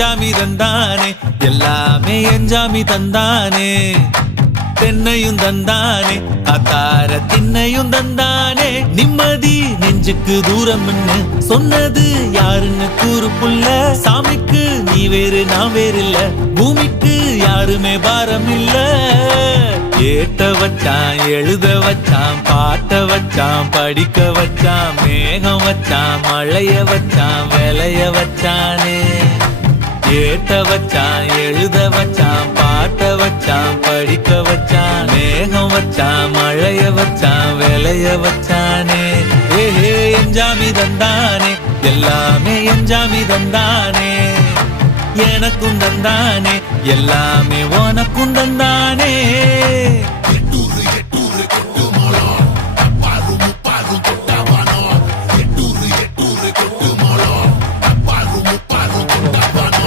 எஞ்சாமி தந்தானே எல்லாமே எஞ்சாமி தந்தானே தென்னையும் தந்தானே காத்தார திண்ணையும் தந்தானே நிம்மதி நெஞ்சுக்கு தூரம்னு சொன்னது யாருன்னு கூறு புள்ள சாமிக்கு நீ வேறு நான் வேறு இல்ல பூமிக்கு யாருமே பாரம் இல்ல ஏட்ட வச்சான் எழுத வச்சான் பாட்ட வச்சான் படிக்க வச்சான் மேகம் வச்சான் மழைய வச்சான் விளைய வச்சானே ஏட்ட வச்சான் எழுத வச்சான் பாட்ட வச்சான் படிக்க வச்சான் மேகம் வச்சான் மழைய வச்சான் விளைய வச்சானே ஏஹே எஞ்சாமி தந்தானே எல்லாமே எஞ்சாமி தந்தானே எனக்கும் தந்தானே எல்லாமே உனக்கும் தந்தானே